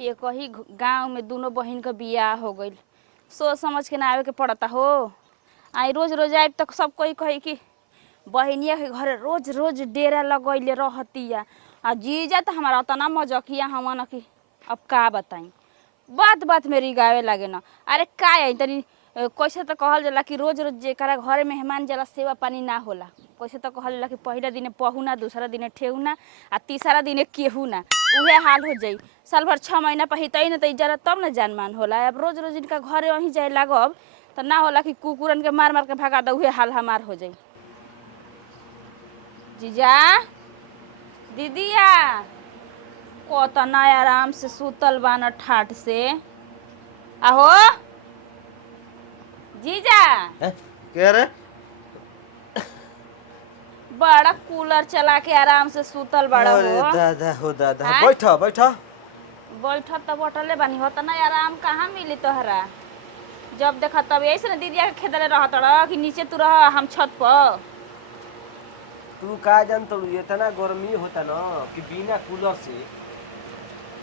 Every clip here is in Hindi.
ये कही गांव में दोनों बहन का बियाह हो गई। सोच समझ के ना आवे के पड़ता हो। आई रोज रोज आए तक सब कोई कही कि बहनिया के घरे रोज रोज डेरा लगैले रहतिया। आ जीजा तो हमारा उतना मजकिया हमन कि अब का बताई। बात बात में रिगावे लागे ना। अरे का है तनी कैसे तो कहल जाला कि रोज रोज जेकरा घरे मेहमान जाला सेवा पानी ना होला। कैसे तो कहल जाला कि पहला दिने पहुना, दूसरा दिने ठेहुना आ तीसरा दिने केहुना। उहे हाल हो जाई। साल भर 6 महीना पहितई न त जरा तब न जानमान होला। अब रोज रोज इनका घरे वहीं जाए लागब तो ना होला कि कुकुरन के मार मार के भगा द। उहे हाल हमार हो जाई। जीजा दीदिया कोतना आराम से सुतल बान ठाट से। आहो जीजा क्या रे? बड़ा कूलर चला के आराम से सुतल बड़ा अरे हो। दादा हो दादा, बैठा बैठा। बैठत तो बटले बानी होता ना आराम कहाँ मिली तोहरा। जब देखा तब ऐसे न दीदिया के खेतरे रहत रह कि नीचे तू रह हम छत पर। तू का जानत ये इतना गर्मी होता ना कि बिना कूलर से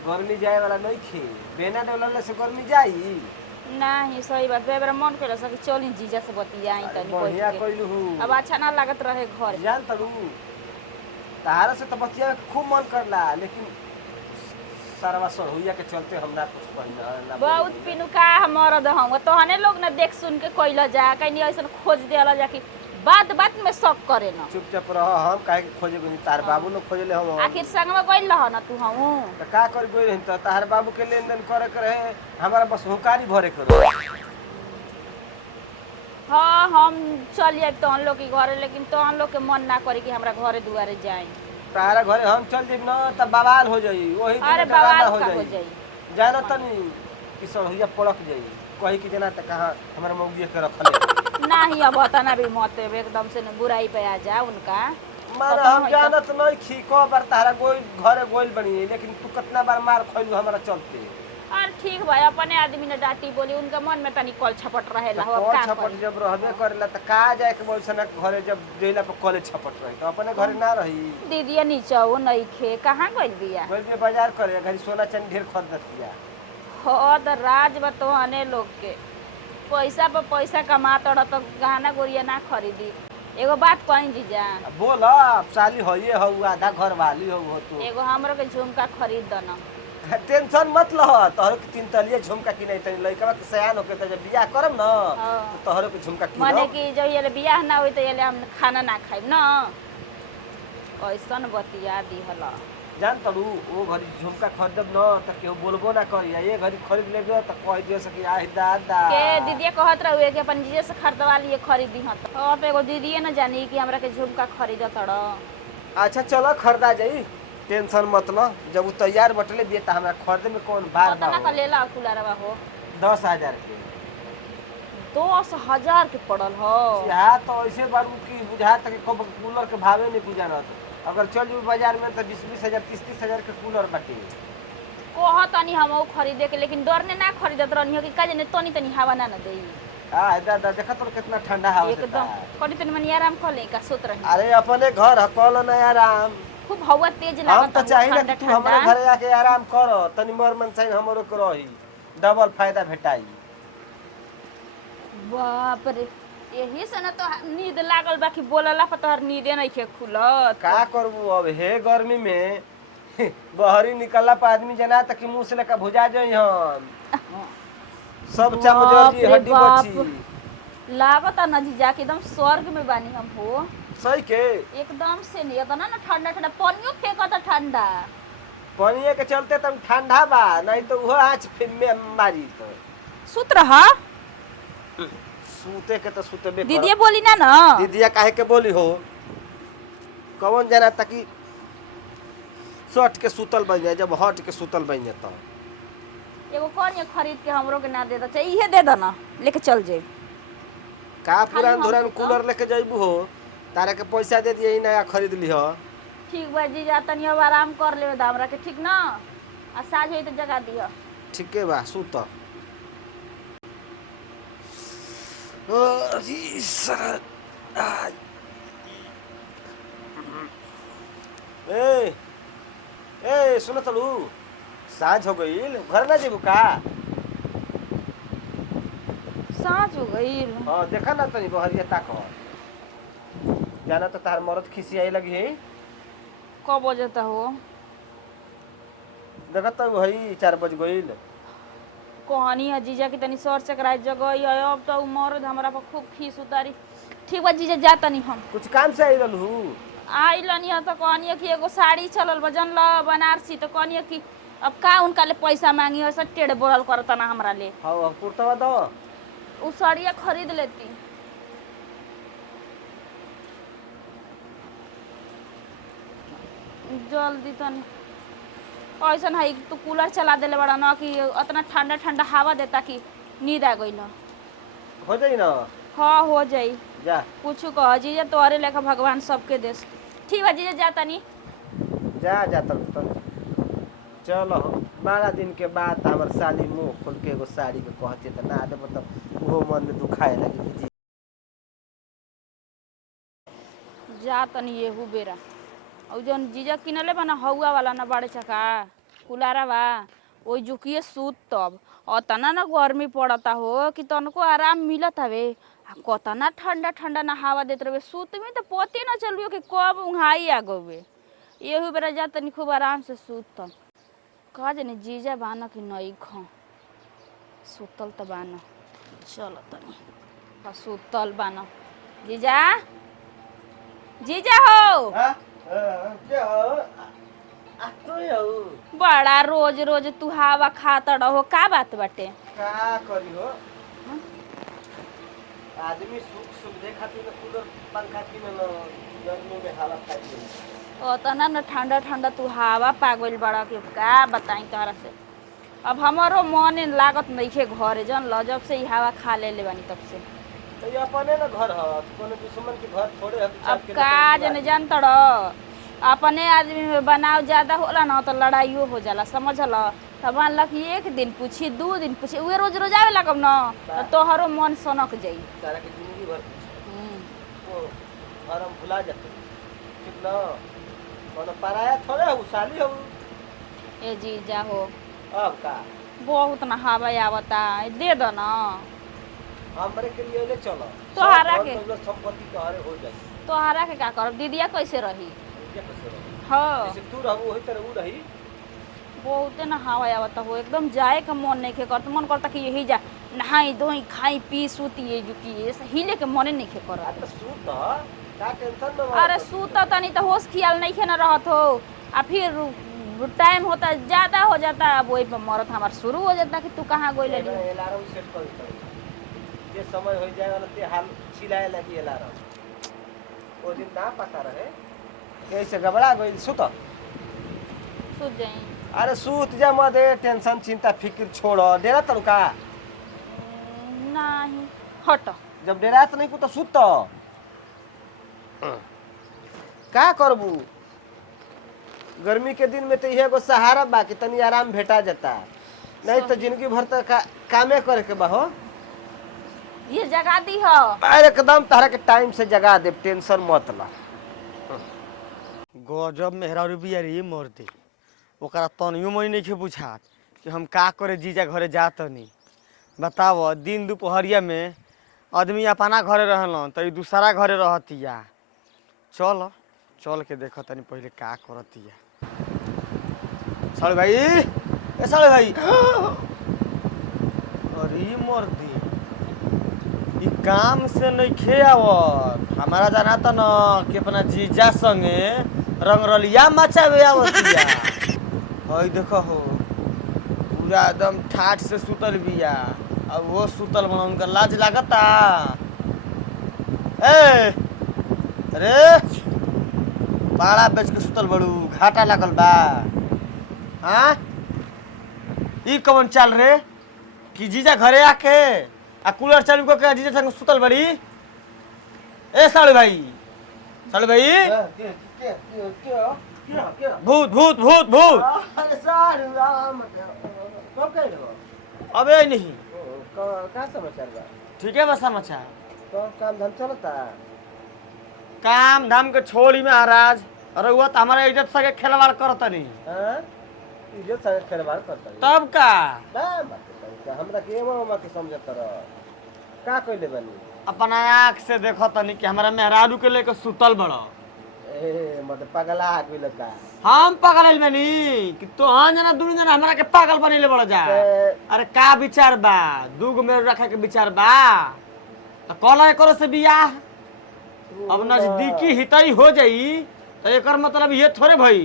गर्मी जाए वाला नहीं खे। बिना डोलले से गर्मी जाई नहीं सही बात बेबरा मन कइला कि चली जीजा से बतियाई तनी बढ़िया बैठ कइलू हूँ। के। अब अच्छा ना लागत रहे घर। जान तरू तारा से तो बतिया खूब मन करला, लेकिन सरवा सहुइया के चलते हम ना कुछ कहना। बहुत पिनु का मरद हम तोहने लोग न देख सुन के कइला जा कहीं ऐसा खोज देला जा कि बात बात में शक करे न। चुपचाप रह। हम काहे के खोजे गनी? तार बाबू लोग खोजले हम। आखिर संगवा गइल रह न तू हम तो का कर गई रही? तो तार बाबू के लेन देन करे के रहे, हमारा बस हुकारी भरे के रहे। हाँ हम चल जाए तो लोग के घरे, लेकिन तो लोग के मन ना करे कि हमरा घरे दुआरे जाए। तारा घरे हम चल जाइब ना तब बवाल हो जाई। वही अरे दिन डरामा बवाल का हो जाई। जाना तनी कि सहुइया पड़क जाई। कही कि जना त कहां हमारे मौगिया के रखले नहीं। अब तना भी मत एकदम से बुराई पे आ जा उनका। माने हम जानत नहीं खी को बार तारा गोई घरे गोइल बनी, लेकिन तू कितना बार मार खइलू हमारा चलते। और ठीक भाई अपने आदमी ने डांटी बोली उनका मन में तनी कल छपट रहेला हो। कल का छपट करी? जब रहबे करेला त का जाए के बोलसन घरे जब जेला पर कले छपट रही तो अपने घरे ना रही। दीदिया नीचे वो नहीं खे कहाँ गइल बिया? गोइल पे बाजार करे घरी सोना चांदी ढेर खरीदतिया। हो त राज बतवाने लोग के पैसा पर पैसा कमात रह तो गहना गोरिया ना खरीदी। एगो बात कहीं जीजा बोल अब साली होइए हो आधा घर वाली हो तू। एगो हमरो के झुमका खरीद द न। टेंशन मत लह। तोहर के 3 तलिए झुमका किनै तनी लइका के सयान होके त जब बियाह करम न तो तोहर के झुमका किनो। माने कि जब ये बियाह ना होई त ये हम खाना ना खाइब न। कैसन बतिया दिहला। जान तरू ओ घरी झुमका खरीदब न त केहू बोलबो ना करी। ये घरी खरीद लेबे त कह दियो सकी आहि दादा के दीदिया कहत रहुए कि अपन जीजे से खरीदवा लिए खरीदी हत। अब एगो दीदिए न जानी कि हमरा के झुमका खरीदत रह। अच्छा चलो खरीदा जाई, टेंशन मत ल। जब उ तैयार बटले दिए त हमरा खरीदे में कौन बार कितना बा का लेला कुलारवा हो? 10,000 के। 10,000 के पड़ल हो। यहाँ तो ऐसे बारू की बुझा तक कब कूलर के भावे नहीं बुझानत। अगर चल जू बाजार में तो 20-20 हजार 30-30 हजार के कूलर बाटे। कहत तनी हम खरीदे के, लेकिन डर ने ना खरीदत रहनी कि का जाने तनी तनी हवा ना दे। हां दादा देखा तो कितना ठंडा हवा देता एकदम है। कड़ी तनी मनी आराम कर ले का सोत रही। अरे अपने घर हकल ना आराम। खूब हवा तेज हम लागत तो चाहिए ना कि तू हमारे घरे आके आराम कर तनी मोर मन चाहिए हमरो के रही डबल फायदा भेटाई। बाप रे यही से ना तो नींद लागल बा कि बोलला पर तोहर नींदे नहीं के खुलत। का करबू अब हे गर्मी में बहरी निकलला पर आदमी जना तक मुंह से लेकर भुजा जाई हम सब चमड़ी हड्डी बची। लागत ना जीजा के एकदम स्वर्ग में बानी हम हो। सही के एकदम से नहीं इतना ना ठंडा ठंडा पानियो फेंकत ठंडा। पानी के चलते तब ठंडा बा, नहीं तो वो आँच में मारी तो सुत रहा। सूते के तो सूते बे। दीदिया बोली ना ना। दीदिया काहे के बोली हो? कौन जना तकी सट के सुतल बन जाए जब हट के सुतल बन जाए तो एगो कौन ये खरीद के हमरो के ना दे द चाहिए इहे दे द ना लेके चल जे। का पुरान धुरान कूलर लेके जाइबू हो? तारा के पैसा दे दिए नया खरीद लिह। ठीक बा जीजा तनी अब आराम कर लेवे दा हमरा के ठीक ना। आ साँझ होई त जगा दियो। ठीक है बा सुत। ए ए सुन तलू साँझ हो गईल घर ना जेबू का? साँझ हो गईल। हाँ देखा ना तनी बहरिया ताक जाना तो तार मरद खिसियाई लगी है। कब बजता हो? देखा तो वही 4 बज गईल। कहानी है जीजा की तनी सर चकराई जगह है, अब तो उ मर्द हमरा पर खूब खीस उतारी। ठीक बा जीजा जा तनी हम। कुछ काम से आई रहलू? आइलनी है तो कहनी है कि एगो साड़ी चलल बा जनल बनारसी, तो कहनी है कि अब का उनका ले पैसा मांगी है, सब टेढ़ बोलल करता ना हमरा ले। हाँ कुर्ता दो। उ साड़िया खरीद लेती। जल्दी तनी ऐसा है तू कूलर चला देले बड़ा ना कि इतना ठंडा ठंडा हवा देता कि नींद आ गई ना। हो जाई ना? हाँ हो जाई। जा कुछ कह जीजा तोहरे लेखा भगवान सबके देश। ठीक बा जीजा जा तनी। जा जा तब तो चलो। बारह दिन के बाद हमर साली मुंह खोल के एगो साड़ी के कहते तो ना दे मतलब वो मन में दुखाए लगी जी। जा तनी येहू बेरा और जौन जीजा किनले बा ना हौआ वाला ना बड़े चका कुलारा बा ओई जुकिए सूत तब अतना ना गर्मी पड़ता हो कि तनको आराम मिलत हवे। आ कतना ठंडा ठंडा ना हवा देत रहे सूत में तो पते ना चलियो कि कब उंघाई आ गवे। येहू बेरा जा तनी खूब आराम से सूत तब। कहा जाने जीजा बाना कि नई ख सुतल तो बाना। चलो तनी सुतल बाना। जीजा जीजा हो क्या तो याऊ बड़ा रोज रोज तू हवा खाता रहो, का बात बाटे? का करी हो? आदमी सुख सुविधा खातिर न कूलर पंखा किने न गर्मी में हवा खातिर। ओतना न ठंडा ठंडा तू हवा पागल बड़ा के का बताई तोहरा से। अब हमारो मन लागत नइखे घरे जन ल जब से ई हवा खा ले बानी तब से। तो ये अपने न घर ह कोनो दुश्मन के घर थोड़े है। अब का जने जान तड़ अपने आदमी में बनाव ज्यादा होला ना तो लड़ाइयो हो जाला समझल। तब मान लक एक दिन पूछी 2 दिन पूछी उहे रोज रोज आवे लगब न तो तोहरो मन सनक जाई। सारा के जिंदगी भर वो घर हम भुला जाते ठीक न। कोनो पराया थोड़े है साली हो। ए जीजा हो अब का बहुत ना हवा आवता दे दो ना हमरे के लिए ले चलो तोहरा के संपत्ति तोहरे हो जाई। तोहरा के का करब दीदिया कैसे रही ये कैसे रही? हाँ जैसे तू रहू वही तरह ऊ रही। बहुते ना हवा आवता हो एकदम जाए का मन नहीं के करता मन करता कि यही जा नहाई धोई खाई पी सूती जुटी हिले के मने नहीं के आ करत। तो सूत का टेंशन न अरे सूता तनी तो होश ख्याल नहीं के ना रहत हो आ फिर टाइम होता ज्यादा हो जाता अब वही पर मरत हमार शुरू हो जाता कि तू कहाँ गई लली। अलार्म सेट कर दे ये समय हो जाए वाला ते हाल छिलाए लगी अलार्म वो दिन ना पता रहे कैसे घबरा गई सुत। सूत जाई अरे सूत जा मत टेंशन चिंता फिक्र छोड़ डेरा तड़का नहीं हट जब डेरा तो नहीं को तो सुत का करबू। गर्मी के दिन में तो यह एगो सहारा बाकी तनी आराम भेटा जाता नहीं तो जिंदगी भर तो कामे करे के बा हो। ये जगा दी हो अरे एकदम तारा के टाइम से जगा दे टेंशन मत ला। गजब मेहरारू बिया रे मोर दे ओकरा तनियो मनी नहीं के बुझात कि हम का करे जीजा घरे जातनी। बताव दिन दोपहरिया में आदमी अपना घरे रहलन तो दूसरा घरे रहतिया। चल चल के देख तनी पहले का करतिया। साले भाई ए साले भाई अरे मोर दे ई काम से नहीं खे आवत हमारा जाना त न कि अपना जीजा संगे रंगरलिया मचावे आवतिया। हई देखो हो पूरा एकदम ठाठ से सुतल बिया अब वो सुतल बना उनका लाज लागता। ए अरे बाड़ा बेच के सुतल बड़ू घाटा लागल बा। हाँ ई कौन चाल रे कि जीजा घरे आके आ कूलर चालू करके जीजा संग सुतल बड़ी। ए साले भाई भूत भूत भूत भूत अरे सारू राम कब कह रहे हो? अबे नहीं का समाचार बा? ठीक है बस समाचार तो काम धाम चलता काम धाम के छोड़ी में महाराज अरे वो तो हमारा इज्जत सके खिलवाड़ करता नहीं। हाँ? इज्जत संग खिलवाड़ करता है तब का ना बात है हमरा के मामा के समझत रह का कइले बानी अपना आँख से देखो तनी कि हमारा मेहरारू के लेके सुतल बड़ो ए मत पगला आ गइल का हम पागल बनी कि तो हाँ जना दुनू जना हमरा के पागल बनेले बड़ जा अरे का विचार बा दूगो मेरे रखे के विचार बा तो कॉल करो से बियाह अब नजदीकी हितई हो जाई तो एकर मतलब ये थोड़े भई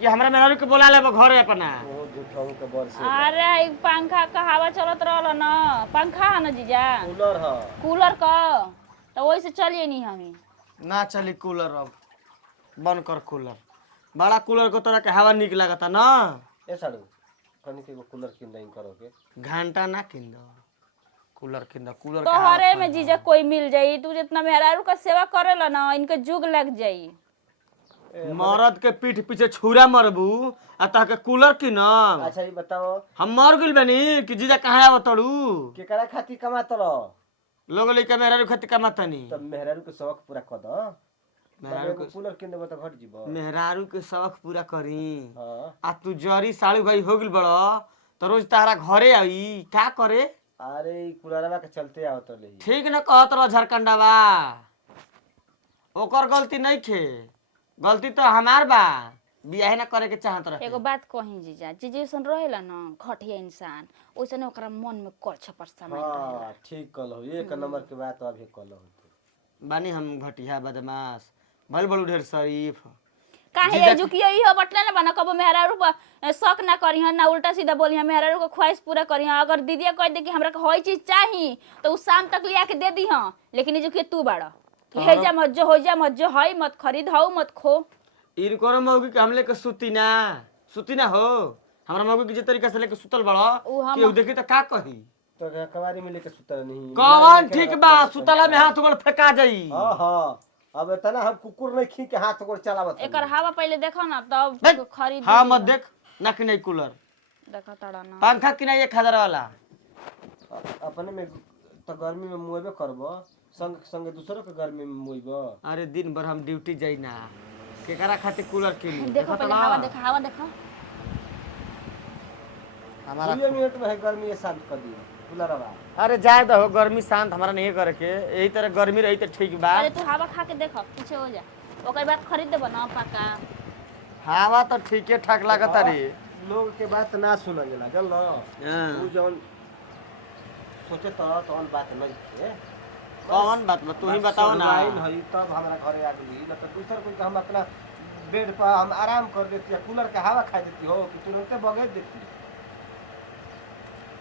कि हमरा मेहरारू के बोला लेबो घरे अपना ओ झूठाऊ के बरस अरे एक पंखा का हवा चलत रहल ना पंखा है ना जीजा कूलर ह कूलर का तो वही से चलिए नहीं हमें ना चली कूलर अब बंद कर कूलर बड़ा कूलर को तरह के हवा निक लगता ना ए साडू कनी के कूलर किन दई करो के घंटा ना किन दो कूलर किन दो कूलर तो हरे में जीजा कोई मिल जाई तू जितना मेहरारू का सेवा करेला ना इनके जुग लग जाई मरद के पीठ पीछे छुरा मरबू आ तहके कूलर किनब अच्छा ये बताओ हम मर गेल बनी कि जीजा कहाँ आवत तड़ू केकरा खातिर कमात रह लोग लइका मेहरारू खातिर कमातनी तब मेहरारू के शौक पूरा कर द मेहरारू के कूलर किन देबो त घट जीबो मेहरारू के शौक पूरा करी हां आ तू जरी साड़ू भाई हो गेल बड़ो तो रोज तारा घरे आई का करे अरे ई कूलरवा के चलते आवत रही ठीक न कहत रह झारखंडवा ओकर गलती नहीं खे गलती तो हमार बा बियाह न करे के चाहत रहे एगो बात कही जीजा जी जैसन रहेला ना घटिया इंसान ओइसने ओकरा मन में कच्छ पर समय हां ठीक कहलो एक नंबर के बात अभी कहलो बानी हम घटिया बदमाश भल बड़ू ढेर शरीफ काहे एजुकियो इहो बटले ना बना कबो मेहरारू पर शक ना करिहन ना उल्टा सीधा बोलिहन मेहरारू को ख्वाहिश पूरा करिहन अगर दीदिया कह दे कि हमरा के होई चीज चाही तो उ शाम तक लिया के दे दीहन लेकिन एजुकियो तू बाड़ा कि हे जा मत जो हो जा मत जो हई मत खरीद हाउ मत खो इन करो मौगी के हम लेके सुती ना हो हमरा मौगी के जे तरीका से लेके सुतल बड़ो केहू देखी तो का कही तो कवारी में लेके सुतर नहीं कौन ठीक बा सुतला में हाथ ऊपर फेंका जाई हां हां अब तना हम कुकुर नहीं खी के हाथ ऊपर चलावत एकर हवा पहले देखो ना तब देख, खरीद हाँ मत देख ना कि नहीं कूलर देखा तड़ा ना पंखा कि नहीं 1000 वाला अपने में तो गर्मी में मुएबे करबो संग संग दूसरों के गर्मी में मुइबो अरे दिन भर हम ड्यूटी जाई ना केकरा खातिर कूलर के लिए देखो पहले हवा देखो हमारा 2 मिनट में है गर्मी ये शांत कर दियो कूलरवा अरे जाए दो गर्मी शांत हमारा नहीं करे के यही तरह गर्मी रही तो ठीक बा अरे तू हवा खा के देखो पीछे हो जा ओकर बाद खरीद देबो ना पक्का हवा तो ठीके ठाक लागत रे लोग के बात ना सुनल जाला चल ना हां तू जौन सोचे तो बात नहीं है कौन बात बा तू ही बताओ ना नहीं तब हमरा घरे आ गई न तो दूसर कोई हम अपना बेड पर हम आराम कर देती है कूलर के हवा खा देती हो कि तुरंते बगैर देती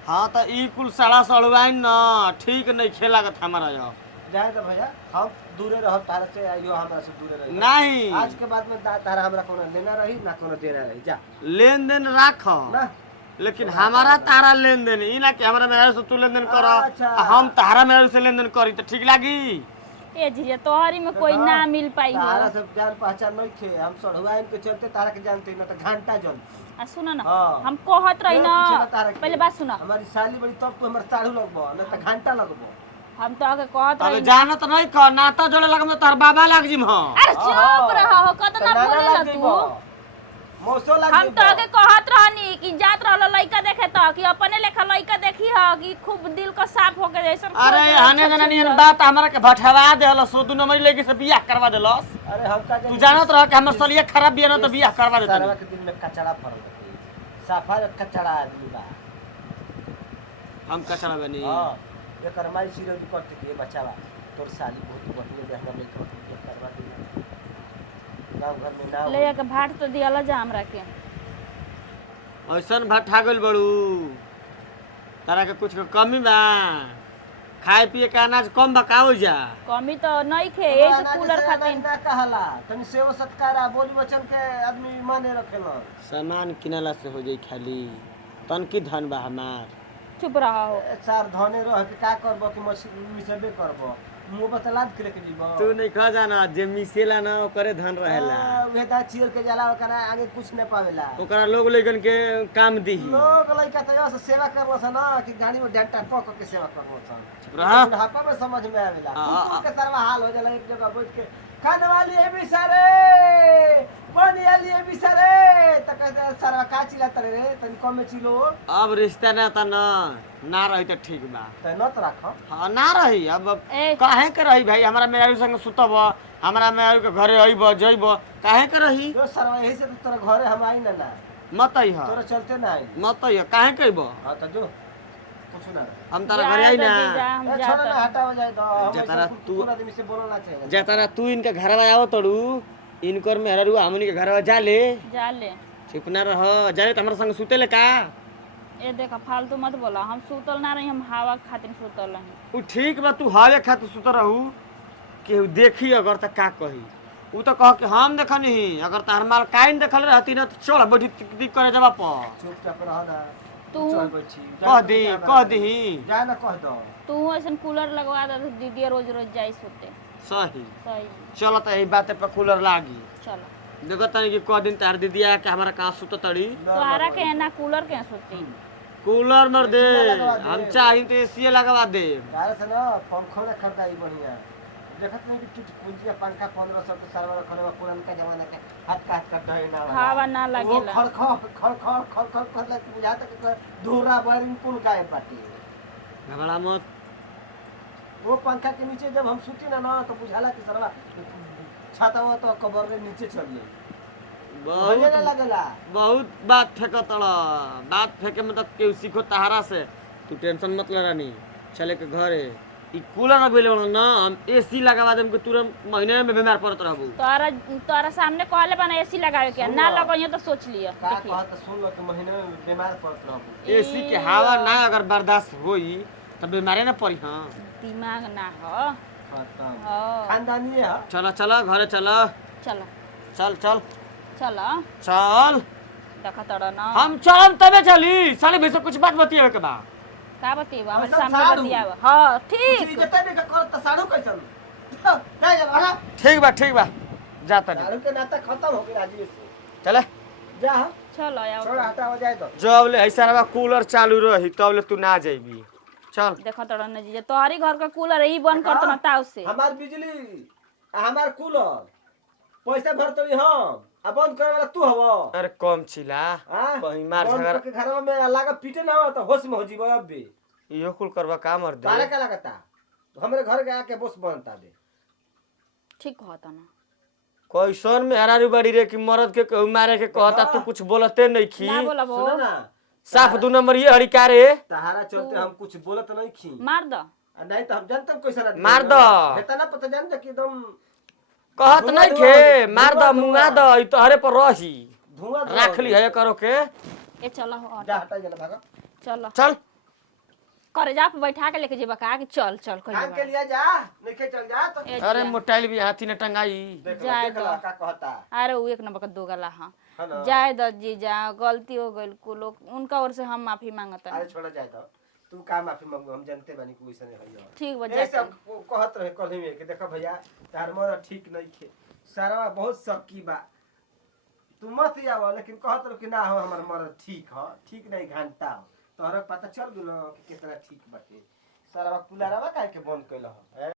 हाँ तो ई कुल सड़ा सड़वाइन ना ठीक नहीं खेलागत हमारा यो जाए तो भैया हम दूरे रह तारा से आइयो हमरा से दूरे रही नहीं आज के बाद में तारा हमरा कोनो लेना रही ना कोनो देना रही जा लेन देन राख ना लेकिन हमारा तारा लेन देन ई ना कि हमरा मेरे से तू लेन देन कर अच्छा। हम तारा मेरे से लेन देन करी तो ठीक लागी ए जीजा तोहरी में कोई ना मिल पाई हो तारा सब जान पहचान नहीं थे हम सड़वाइन के चलते तारा के जानते ना तो घंटा जन आ सुनो ना हाँ। हम कहत रही ना पीछे ना तारा के। पहले बात सुनो हमारी साली बड़ी तब तो हमर साढ़ू लगबो ना तो घंटा लगबो हम तो आगे कहत अबे रही जानत नहीं कर नाता जोड़े लगम तार बाबा लाग जिम ह अरे चुप रहो हो कत ना बोलेला तू मौसो लग हम तो आगे कहत रहनी कि जात रहल लइका देखे तो कि अपने लेखा लइका देखी ह कि खूब दिल का साफ हो के जैसन अरे हने जना नियन बात हमरा के भठवा देहल सो दू नंबर लेके से बियाह करवा देलस अरे हम का तू जानत रह कि हमर सलिया खराब बिया न तो बियाह करवा देत सारा के दिन में कचड़ा फरल साफा कचड़ा आदमी बा हम कचरा बनी हां एकर माई सिरोजी करते के बचावा तोर साली बहुत बढ़िया दे हमरा लेके करवा दी गांव घर में ना ले के भाट तो दियाला जा हमरा के ऐसन भट्ठा गइल बड़ू तारा के कुछ के कमी बा खाए पिए के अनाज कम बकाओ जा कमी तो नहीं खे ऐसे कूलर खातिर ना कहला तनी सेवा सत्कार बोली वचन के आदमी माने रखेला सामान किनला से हो जाई खाली तन की धन बा हमार चुप रहो चार धने रह के का करबो कि मिसबे करबो मुंह बतलाद करे के जीबो तू नहीं खा जाना जे मिसेला ना ओकरे धन रहेला वेदा चीर के जाला ओकरा आगे कुछ न पावेला ओकरा लोग लेकिन के काम दीही लोग लइका त से सेवा करलो स ना कि गाड़ी में डंटा पक के सेवा करलो स रहा बुढ़ापा में समझ में आवेला हाँ। कुकुर के सरवा हाल हो जाला एक जगह बैठ के खानवा लिए भी सारे पानी लिए भी सारे त कहते सारा का चिल्लाता रे तनी कम में चिलो अब रिश्ता ना त ना रही तो ठीक बा। त न त राख हाँ ना रही अब ए। काहे के रही भाई, हमारा मेहरारू संग सुतब, हमारा मेहरारू के घरे अइब जइब, काहे के रही? जो सारा यही से तो तोरा घरे हम आई ना मत अइह, तोरा चलते ना आई मत अइह, काहे के अइब? हां त जो कुछ ना हम तारा घरे आई ना। हम ए छोड़ ना हटाओ जाए तो हम जतरा ऐसा तू- पूरा आदमी से बोलना चाहिए जतरा तू इनके घरवा आओ तड़ू, इनकर मेहरारू हमनी के घरवा जाले, जा ले। चुप ना रह, जाले त हमरा संग सुतेले का? ए देखा फालतू मत बोला, हम सुतल ना रही, हम हवा खातिर सुतल रही। उ ठीक बा, तू हावे खातिर सुत रहू, केहू देखी अगर त का कही? उ तो कह के हम देखनी, अगर तार माल काइन देखल रहती ना तो चल बैठी टिक करे जबा पर चुपचाप रह ना तू- चल बैठी कह दी जा ना कह दो तू ऐसा कूलर लगवा दे तो दीदी रोज रोज जाई सुते। सही। सही। चल त यही बात पे कूलर लागी। चलो देखो तनी कि क दिन तार दीदिया के हमारा कहाँ सुत तड़ी। तोहरा के ना कूलर के सुती। कूलर मर दे, एसी लगवा दे। हम चाहिए तो एसी लगवा दे। यार से ना पंखो ना खरीदाई बढ़िया देखत नहीं कि पूंजिया पंखा 1500 के सरवा रखले बा पुरानका जमाना के हाथ का डहे ना वाला। हवा ना वो लगेला। खड़ लग बुझा तक धोरा बारिंग पुल गायब बाटी घबरा मत। वो पंखा के नीचे जब हम सूती ना तो बुझाला कि सरवा छाता हुआ तो कबर में नीचे चल जाई बढ़िया ना बहुत लगेला बहुत बात फेंको तड़ा, बात फेंके मतलब केहू सीखो तहारा से, तू टेंशन मत ले रानी। चले के घरे ई कूलर अवेलेबल ना, हम एसी लगवा देम के तुरंत महीने में बीमार पड़त रहबू। तोहरा तोहरा सामने कहले बना एसी लगावे के, ना सुन लो। लगाइए तो सोच लिया। का देखिए। कहत सुन लो कि महीने में बीमार पड़त रहबू एसी के हवा ना अगर बर्दाश्त होई तो बीमारे ना पड़ी। हाँ दिमाग ना हो। खत्म हाँ। खानदानी है चलो चलो घरे चलो, चलो चल चल चलो चल। देखा तोड़ा ना हम चल तबे चली, साले भैसे कुछ बात बतियावे के बा। का बतेबा हमारे सब सामने साधु। बतियावा। हां ठीक। इज्जत नहीं का करत साड़ू कैसन जा जा रहा ठीक बा जा तनी साड़ू के नाता खत्म हो गया आज से चले। जा चलो आओ। छोड़ हटा हो जाए तो जब ले ऐसा रहा कूलर चालू रही तब ले तू ना जाइबी। चल देखा तोड़ा ना जीजा तोहरी घर का कूलर ही बंद करत ना ताव से। हमार बिजली हमार कूलर पैसा भरतली हम आ बंद करे वाला तू हवो अरे कम चिला हां कहीं मार झगड़ा के घर में लागा पीटे ना हो तो होश में हो जीबो अब भी इहो कुल करवा का मर दे। तारे का लगता हमरे घर के आके बस बनता दे ठीक कहता ना। कैसन में हरारू बड़ी रे कि मरद के कहू मारे के कहता तू कुछ बोलते नहीं खी। ना बोला सुनो वो ना साफ दू नंबर ये हड़िका रे। तहारा चलते हम कुछ बोलत नहीं खी मार दो। नहीं तो हम जानते हम कैसा आदमी मार है। दो। हेता ना पता जान जा कि एकदम कहत धुआं नहीं धुआं खे धुआं मार द धुआं मुंगा द ई तोहरे पर रही धुआं राख ली है करो के। ए चलो हो जा हटा जला भागा चलो चल करे जा पे बैठा के लेके जेबा का कि चल चल खान के कहिए। लिए जा निके चल जा तो ए अरे जिया। मोटाइल भी हाथी ने टंगाई। देख जाए देख दो। का कहता अरे वो एक नंबर का दो गला हां है ना जाए द जीजा गलती हो गइल कुलो उनका ओर से हम माफी मांगता अरे छोड़ा जाए तो तू का माफी मांगू हम जानते बानी कोई से नहीं है ठीक बा जैसे जा। हम कहत रहे कल में कि देखो भैया तार मन ठीक नहीं खे सारा बहुत शक्की बा तू मत आवा लेकिन कहत रहो कि ना हो हमर मर्द ठीक नहीं घंटा हो तोहरा पता चल गेलो कि कितना ठीक बाटे सारा कुलारावा काहे के बंद कैला हो